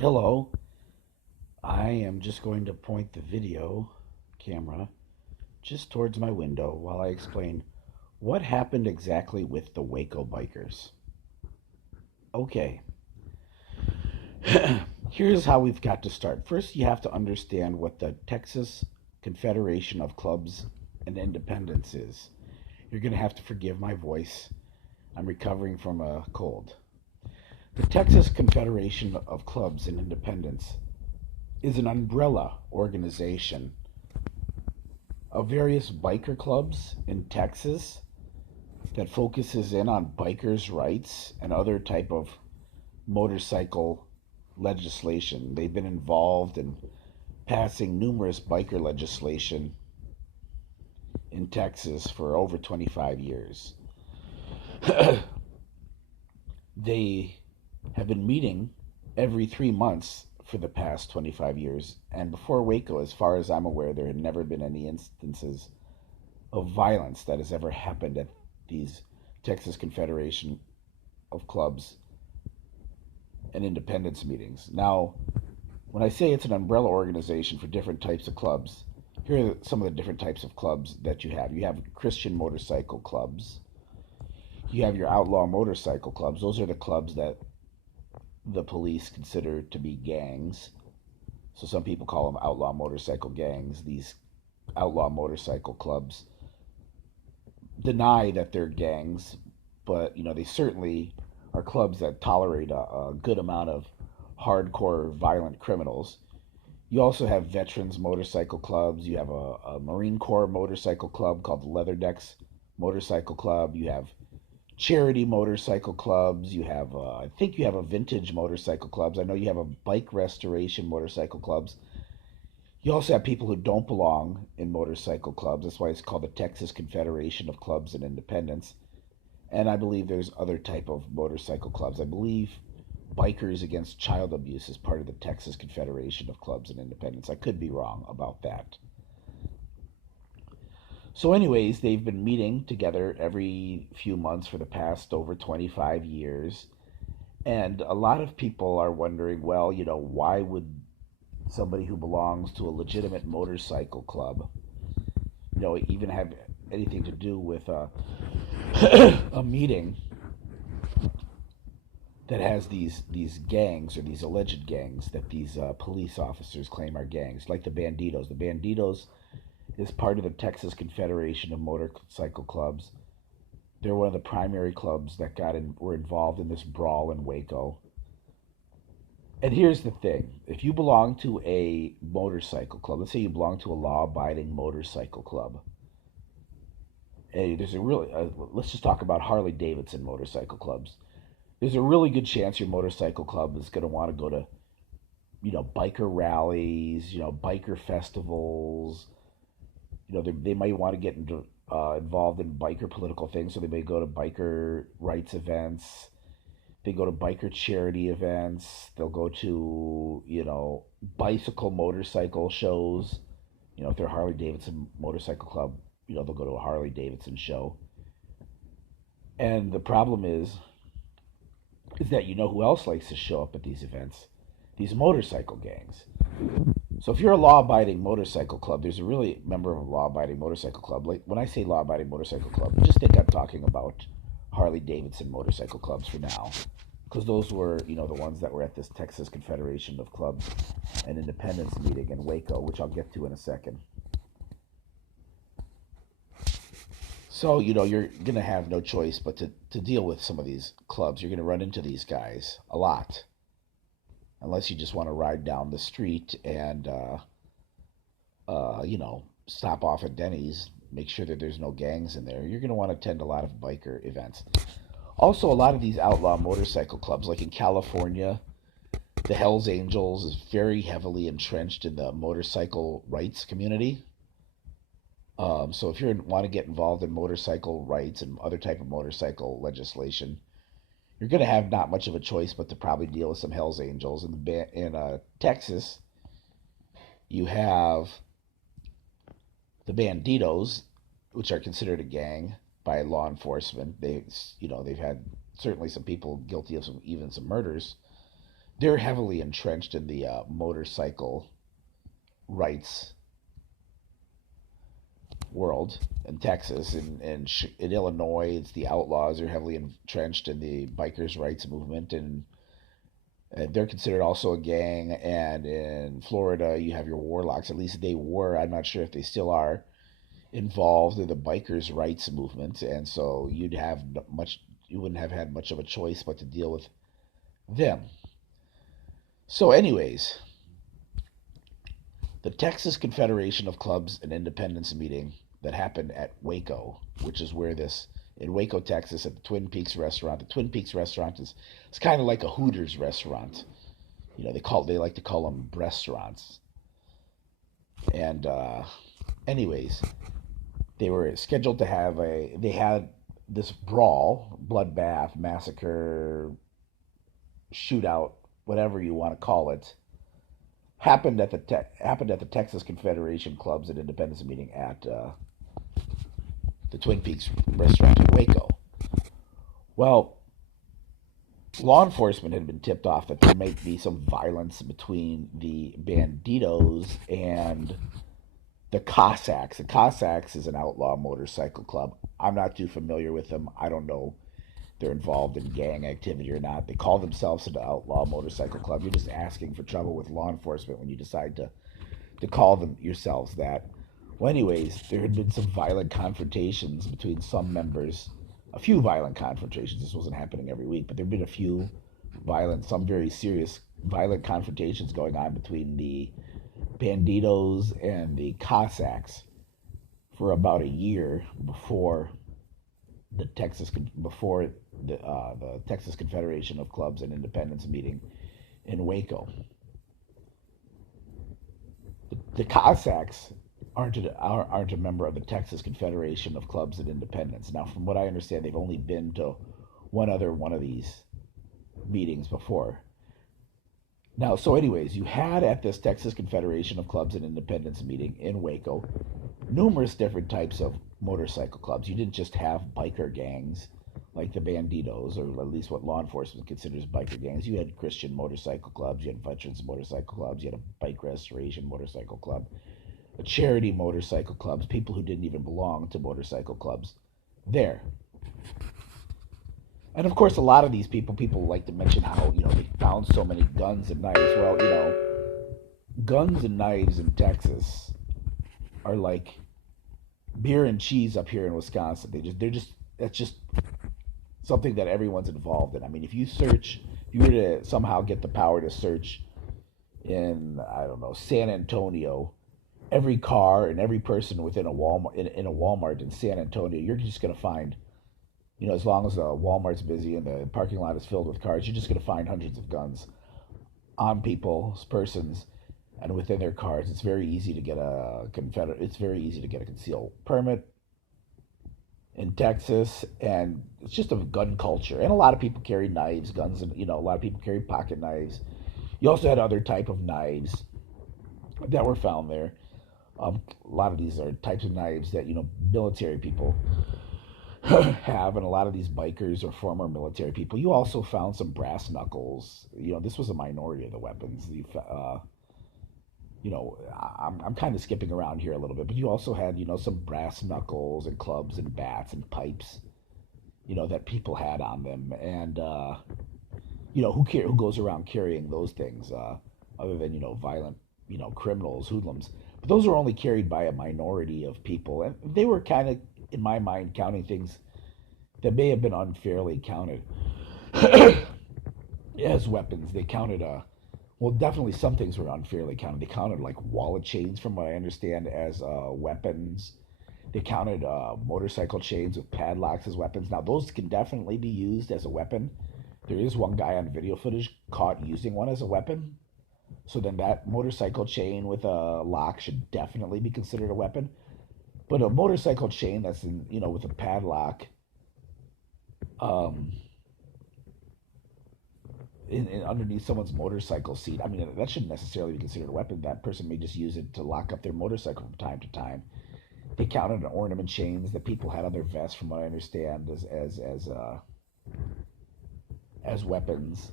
Hello, I am just going to point the video camera just towards my window while I explain what happened exactly with the Waco bikers. Okay, here's how we've got to start. First, you have to understand what the Texas Confederation of Clubs and Independents is. You're going to have to forgive my voice. I'm recovering from a cold. The Texas Confederation of Clubs and Independents is an umbrella organization of various biker clubs in Texas that focuses in on bikers' rights and other type of motorcycle legislation. They've been involved in passing numerous biker legislation in Texas for over 25 years. They have been meeting every 3 months for the past 25 years. And before Waco, as far as I'm aware, there had never been any instances of violence that has ever happened at these Texas Confederation of Clubs and Independence meetings. Now, when I say it's an umbrella organization for different types of clubs, here are some of the different types of clubs that you have. You have Christian motorcycle clubs. You have your outlaw motorcycle clubs. Those are the clubs that the police consider to be gangs. So some people call them outlaw motorcycle gangs. These outlaw motorcycle clubs deny that they're gangs, but they certainly are clubs that tolerate a good amount of hardcore violent criminals. You also have veterans motorcycle clubs. You have a Marine Corps motorcycle club called the Leathernecks Motorcycle Club. You have charity motorcycle clubs. You have, I think you have a vintage motorcycle clubs. I know you have a bike restoration motorcycle clubs. You also have people who don't belong in motorcycle clubs. That's why it's called the Texas Confederation of Clubs and Independents. And I believe there's other type of motorcycle clubs. I believe Bikers Against Child Abuse is part of the Texas Confederation of Clubs and Independents. I could be wrong about that. So, anyways, they've been meeting together every few months for the past over 25 years. And a lot of people are wondering, well, why would somebody who belongs to a legitimate motorcycle club, even have anything to do with a meeting that has these gangs or these alleged gangs that these police officers claim are gangs, like the Banditos. The Banditos is part of the Texas Confederation of Motorcycle Clubs. They're one of the primary clubs that were involved in this brawl in Waco. And here's the thing: if you belong to a motorcycle club, let's say you belong to a law-abiding motorcycle club, hey, there's a really let's just talk about Harley Davidson motorcycle clubs. There's a really good chance your motorcycle club is going to want to go to, biker rallies, biker festivals. They might want to get involved in biker political things, so they may go to biker rights events. They go to biker charity events. They'll go to, bicycle motorcycle shows. If they're a Harley Davidson motorcycle club, they'll go to a Harley Davidson show. And the problem is that who else likes to show up at these events? These motorcycle gangs. So if you're a law-abiding motorcycle club, there's a really member of a law-abiding motorcycle club. Like when I say law-abiding motorcycle club, just think I'm talking about Harley Davidson motorcycle clubs for now, because those were, the ones that were at this Texas Confederation of Clubs and Independence meeting in Waco, which I'll get to in a second. So, you're going to have no choice but to deal with some of these clubs. You're going to run into these guys a lot, unless you just want to ride down the street and, stop off at Denny's, make sure that there's no gangs in there. You're going to want to attend a lot of biker events. Also, a lot of these outlaw motorcycle clubs, like in California, the Hells Angels is very heavily entrenched in the motorcycle rights community. So if you want to get involved in motorcycle rights and other type of motorcycle legislation, you're going to have not much of a choice but to probably deal with some Hells Angels. In Texas, you have the Banditos, which are considered a gang by law enforcement. They've had certainly some people guilty of even some murders. they're heavily entrenched in the motorcycle rights world in Texas and in Illinois. It's the Outlaws are heavily entrenched in the bikers' rights movement, and they're considered also a gang. And in Florida, you have your Warlocks. At least they were. I'm not sure if they still are involved in the bikers' rights movement. And so you wouldn't have had much of a choice but to deal with them. So, anyways, the Texas Confederation of Clubs and Independents meeting that happened at Waco, which is where this in Waco, Texas, at the Twin Peaks restaurant. The Twin Peaks restaurant is it's kind of like a Hooters restaurant. They like to call them restaurants. And anyways, they were scheduled to have they had this brawl, bloodbath, massacre, shootout, whatever you want to call it, happened at the Texas Confederation Clubs and Independence meeting at the Twin Peaks restaurant in Waco. Well, law enforcement had been tipped off that there might be some violence between the Banditos and the Cossacks. The Cossacks is an outlaw motorcycle club. I'm not too familiar with them. I don't know if they're involved in gang activity or not. They call themselves an outlaw motorcycle club. You're just asking for trouble with law enforcement when you decide to call them yourselves that. Well, anyways, there had been some violent confrontations between some members. A few violent confrontations. This wasn't happening every week, but there had been a few some very serious violent confrontations going on between the Banditos and the Cossacks for about a year before the Texas Confederation of Clubs and Independents meeting in Waco. The Cossacks aren't a member of the Texas Confederation of Clubs and Independents. Now, from what I understand, they've only been to one of these meetings before. Now, so anyways, you had at this Texas Confederation of Clubs and Independents meeting in Waco numerous different types of motorcycle clubs. You didn't just have biker gangs like the Banditos, or at least what law enforcement considers biker gangs. You had Christian motorcycle clubs, you had veterans motorcycle clubs, you had a bike restoration motorcycle club, a charity motorcycle clubs, people who didn't even belong to motorcycle clubs there. And of course, a lot of these people like to mention how, they found so many guns and knives. Well, guns and knives in Texas are like beer and cheese up here in Wisconsin. That's just something that everyone's involved in. I mean, if you were to somehow get the power to search in, I don't know, San Antonio, every car and every person within a Walmart in a Walmart in San Antonio, you're just going to find, as long as the Walmart's busy and the parking lot is filled with cars, you're just going to find hundreds of guns on persons, and within their cars. It's very easy to get a concealed permit in Texas, and it's just a gun culture. And a lot of people carry knives, guns, and a lot of people carry pocket knives. You also had other type of knives that were found there. A lot of these are types of knives that military people have, and a lot of these bikers are former military people. You also found some brass knuckles. This was a minority of the weapons. I'm kind of skipping around here a little bit, but you also had some brass knuckles and clubs and bats and pipes, that people had on them, and who goes around carrying those things, other than violent criminals, hoodlums. But those were only carried by a minority of people, and they were kind of, in my mind, counting things that may have been unfairly counted as weapons. They counted definitely some things were unfairly counted. They counted like wallet chains, from what I understand, as weapons. They counted motorcycle chains with padlocks as weapons. Now, those can definitely be used as a weapon. There is one guy on video footage caught using one as a weapon. So then that motorcycle chain with a lock should definitely be considered a weapon. But a motorcycle chain that's with a padlock, underneath someone's motorcycle seat, I mean, that shouldn't necessarily be considered a weapon. That person may just use it to lock up their motorcycle from time to time. They counted ornament chains that people had on their vests, from what I understand, as weapons.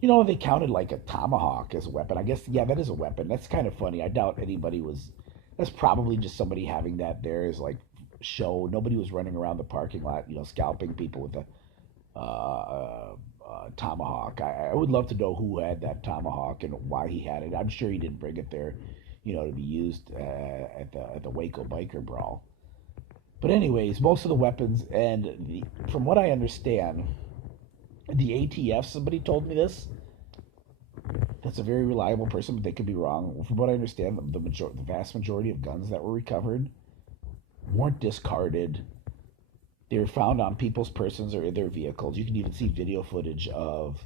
They counted like a tomahawk as a weapon. I guess, yeah, that is a weapon. That's kind of funny. I doubt anybody was. That's probably just somebody having that there as like show. Nobody was running around the parking lot, scalping people with a tomahawk. I would love to know who had that tomahawk and why he had it. I'm sure he didn't bring it there, to be used at the Waco biker brawl. But anyways, most of the weapons from what I understand, the ATF. Somebody told me this. That's a very reliable person, but they could be wrong. From what I understand, the vast majority of guns that were recovered weren't discarded. They were found on people's persons or in their vehicles. You can even see video footage of,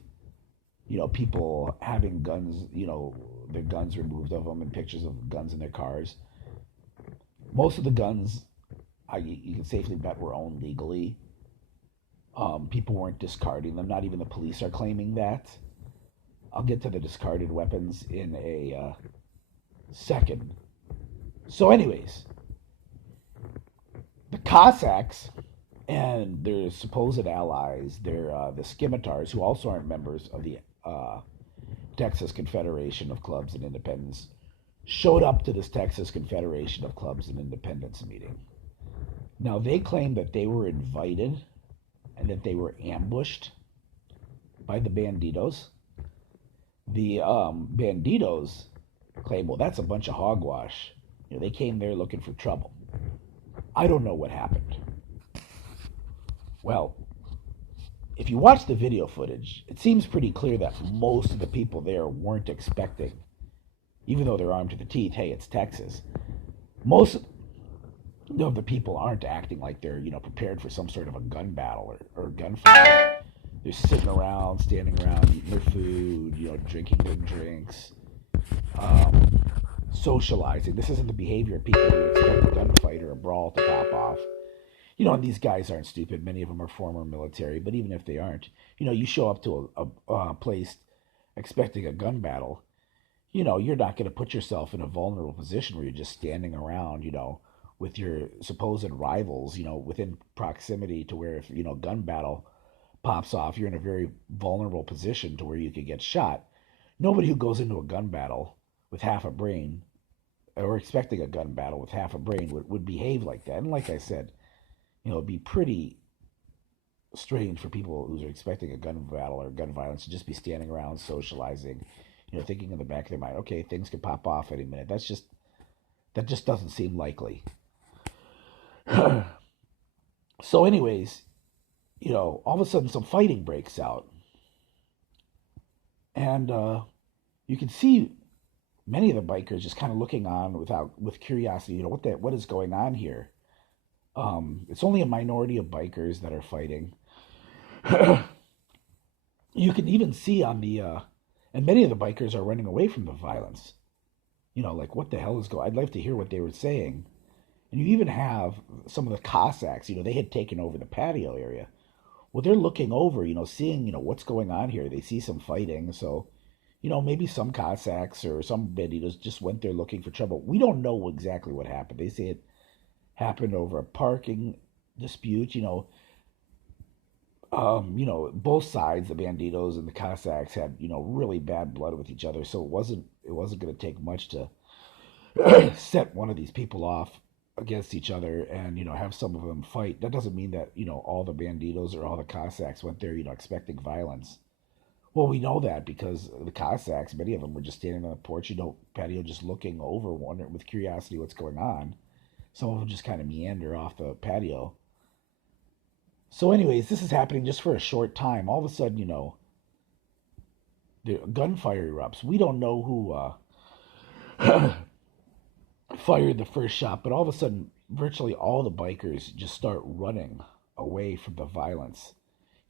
people having guns, their guns removed of them and pictures of guns in their cars. Most of the guns, you can safely bet, were owned legally. People weren't discarding them. Not even the police are claiming that. I'll get to the discarded weapons in a second. So, anyways, the Cossacks and their supposed allies, the Scimitars, who also aren't members of the Texas Confederation of Clubs and Independents, showed up to this Texas Confederation of Clubs and Independents meeting. Now, they claim that they were invited and that they were ambushed by the Banditos. The Banditos claim, well, that's a bunch of hogwash. They came there looking for trouble. I don't know what happened. Well, if you watch the video footage, it seems pretty clear that most of the people there weren't expecting, even though they're armed to the teeth, hey, it's Texas. Most of the people aren't acting like they're, prepared for some sort of a gun battle or gunfight. They're sitting around, standing around, eating their food, drinking their drinks, socializing. This isn't the behavior of people who expect a gunfight or a brawl to pop off. And these guys aren't stupid. Many of them are former military, but even if they aren't, you show up to a place expecting a gun battle, you're not going to put yourself in a vulnerable position where you're just standing around, with your supposed rivals, within proximity to where if, gun battle pops off, you're in a very vulnerable position to where you could get shot. Nobody who goes into a gun battle with half a brain or expecting a gun battle with half a brain would behave like that. And like I said, it'd be pretty strange for people who are expecting a gun battle or gun violence to just be standing around socializing, thinking in the back of their mind, okay, things could pop off any minute. That just doesn't seem likely. So anyways, all of a sudden some fighting breaks out. And you can see many of the bikers just kind of looking on with curiosity, what is going on here? It's only a minority of bikers that are fighting. You can even see on and many of the bikers are running away from the violence. Like what the hell is going? I'd like to hear what they were saying. And you even have some of the Cossacks. They had taken over the patio area. Well, they're looking over, seeing, what's going on here. They see some fighting, so, maybe some Cossacks or some Banditos just went there looking for trouble. We don't know exactly what happened. They say it happened over a parking dispute. Both sides, the Banditos and the Cossacks, had really bad blood with each other. So it wasn't going to take much to set one of these people off against each other and have some of them fight. That doesn't mean that all the Banditos or all the Cossacks went there expecting violence. Well, we know that because the Cossacks, many of them were just standing on the porch, patio, just looking over, wondering with curiosity what's going on. Some of them just kind of meander off the patio. So anyways, this is happening just for a short time. All of a sudden, the gunfire erupts. We don't know who fired the first shot, but all of a sudden, virtually all the bikers just start running away from the violence.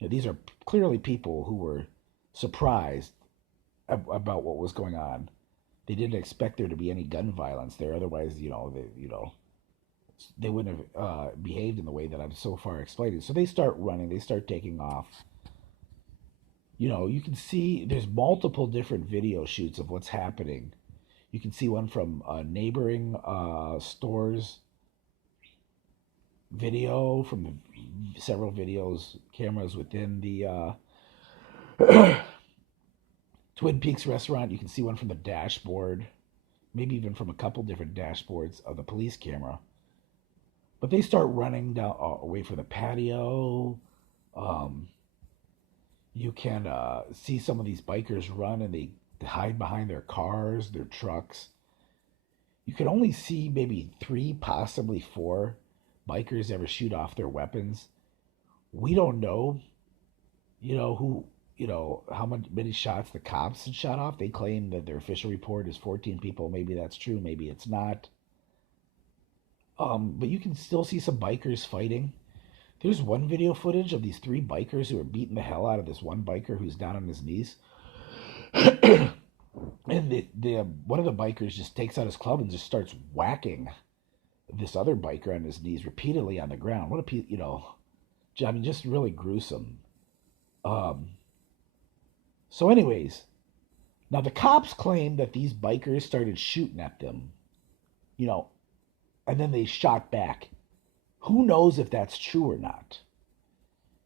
These are clearly people who were surprised about what was going on. They didn't expect there to be any gun violence there. Otherwise, they wouldn't have behaved in the way that I've so far explained. So they start running. They start taking off. You can see there's multiple different video shoots of what's happening. You can see one from neighboring stores video from several cameras within the Twin Peaks restaurant. You can see one from the dashboard, maybe even from a couple different dashboards of the police camera. But they start running down away from the patio. Um, you can see some of these bikers run and they hide behind their cars, their trucks. You can only see maybe three, possibly four bikers ever shoot off their weapons. We don't know, who, how many shots the cops had shot off. They claim that their official report is 14 people. Maybe that's true. Maybe it's not. But you can still see some bikers fighting. There's one video footage of these three bikers who are beating the hell out of this one biker who's down on his knees. And one of the bikers just takes out his club and just starts whacking this other biker on his knees repeatedly on the ground. What a I mean, just really gruesome. So, anyways, now the cops claim that these bikers started shooting at them, and then they shot back. Who knows if that's true or not?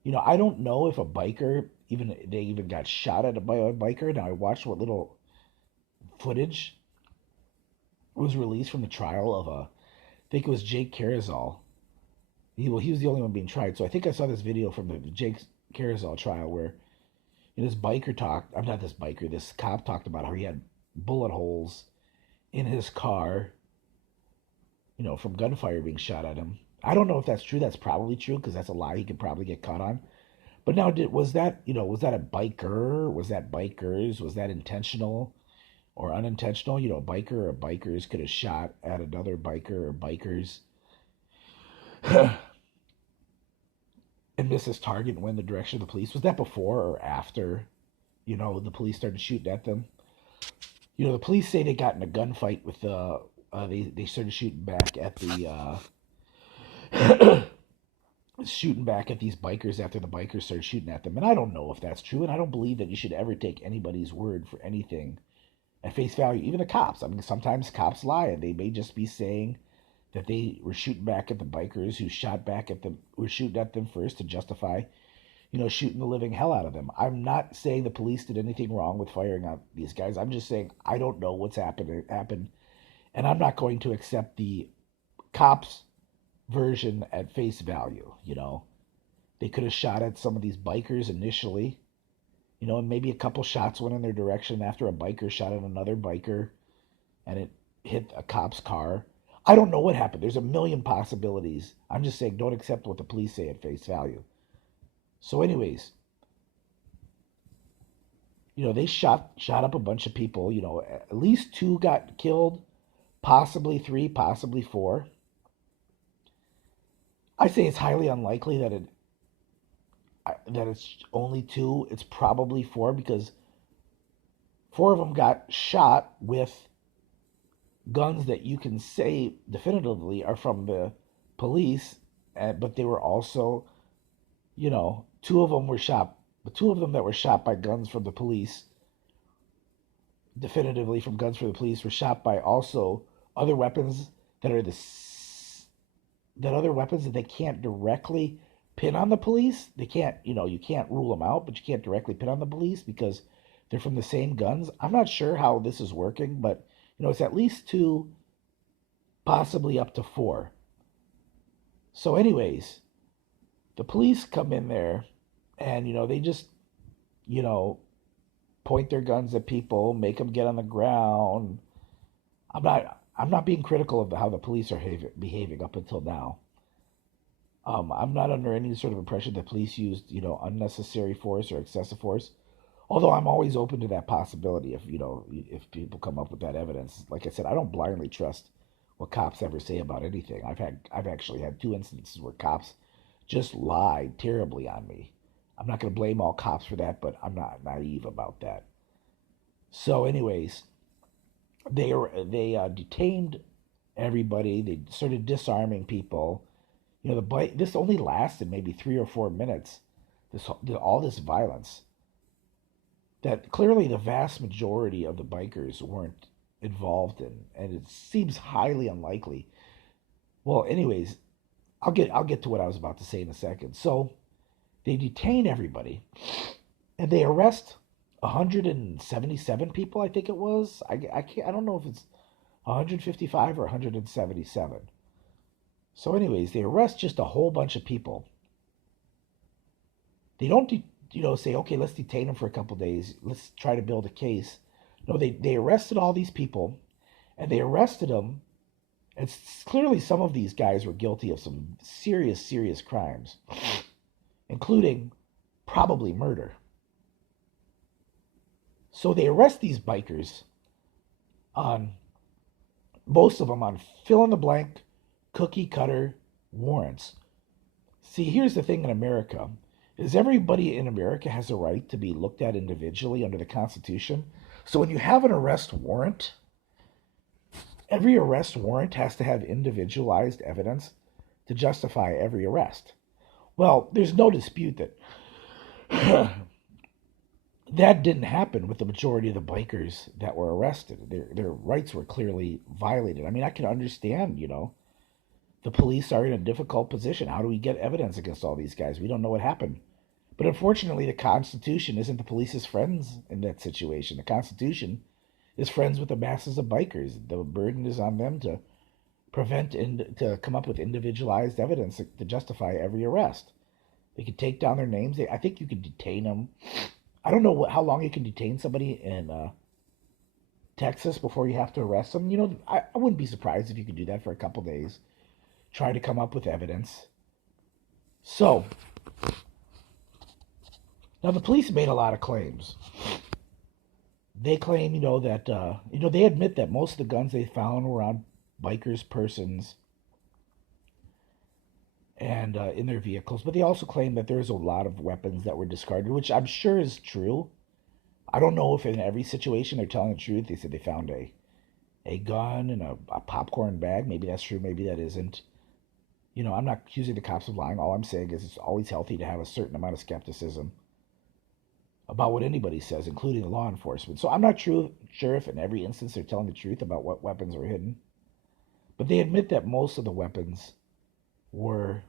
I don't know if a biker they even got shot at by a biker. Now I watched what little footage was released from the trial of I think it was Jake Carazal. He was the only one being tried. So I think I saw this video from the Jake Carazal trial where this cop talked about how he had bullet holes in his car, from gunfire being shot at him. I don't know if that's true. That's probably true because that's a lie he could probably get caught on. But now, was that a biker? Was that bikers? Was that intentional or unintentional? A biker or bikers could have shot at another biker or bikers and miss his target and went in the direction of the police. Was that before or after, the police started shooting at them? The police say they got in a gunfight with they started shooting back at the shooting back at these bikers after the bikers started shooting at them. And I don't know if that's true, and I don't believe that you should ever take anybody's word for anything at face value, even the cops. I mean, sometimes cops lie, and they may just be saying that they were shooting back at the bikers who shot back at them, were shooting at them first to justify, shooting the living hell out of them. I'm not saying the police did anything wrong with firing at these guys. I'm just saying I don't know what's happened, and I'm not going to accept the cops' version at face value. They could have shot at some of these bikers initially, and maybe a couple shots went in their direction after a biker shot at another biker and it hit a cop's car. I don't know what happened. There's a million possibilities. I'm just saying don't accept what the police say at face value. So anyways, they shot up a bunch of people. At least 2 got killed, possibly 3, possibly 4. I say it's highly unlikely that it's only 2. It's probably 4 because 4 of them got shot with guns that you can say definitively are from the police, but they were also, 2 of them were shot. The 2 of them that were shot by guns from the police, definitively from guns from the police, were shot by also other weapons that are that they can't directly pin on the police. They can't, you can't rule them out, but you can't directly pin on the police because they're from the same guns. I'm not sure how this is working, but it's at least 2, possibly up to 4. So anyways, the police come in there and, they just, point their guns at people, make them get on the ground. I'm not being critical of how the police are behaving up until now. I'm not under any sort of impression that police used, unnecessary force or excessive force. Although I'm always open to that possibility if people come up with that evidence. Like I said, I don't blindly trust what cops ever say about anything. I've actually had 2 instances where cops just lied terribly on me. I'm not going to blame all cops for that, but I'm not naive about that. So, anyways, they detained everybody. They started disarming people. This only lasted maybe 3 or 4 minutes. All this violence that clearly the vast majority of the bikers weren't involved in, and it seems highly unlikely. Well, anyways, I'll get to what I was about to say in a second. So they detain everybody, and they arrest 177 people, I think it was. I don't know if it's 155 or 177. So, anyways, they arrest just a whole bunch of people. They don't, say, okay, let's detain them for a couple days. Let's try to build a case. No, they arrested all these people, and they arrested them. And clearly, some of these guys were guilty of some serious, serious crimes, including probably murder. So they arrest these bikers on, most of them on fill in the blank, cookie cutter warrants. See, here's the thing in America is everybody in America has a right to be looked at individually under the Constitution. So when you have an arrest warrant, every arrest warrant has to have individualized evidence to justify every arrest. Well, there's no dispute that that didn't happen with the majority of the bikers that were arrested. Their rights were clearly violated. I mean, I can understand, the police are in a difficult position. How do we get evidence against all these guys? We don't know what happened. But unfortunately, the Constitution isn't the police's friends in that situation. The Constitution is friends with the masses of bikers. The burden is on them to prevent and to come up with individualized evidence to justify every arrest. They could take down their names. I think you could detain them. I don't know how long you can detain somebody in Texas before you have to arrest them. I wouldn't be surprised if you could do that for a couple days. Try to come up with evidence. So, now the police made a lot of claims. They claim, that, they admit that most of the guns they found were on bikers' persons and in their vehicles, but they also claim that there's a lot of weapons that were discarded, which I'm sure is true. I don't know if in every situation they're telling the truth. They said they found a gun in a popcorn bag. Maybe that's true, maybe that isn't. I'm not accusing the cops of lying. All I'm saying is it's always healthy to have a certain amount of skepticism about what anybody says, including law enforcement. So I'm not sure if in every instance they're telling the truth about what weapons were hidden. But they admit that most of the weapons were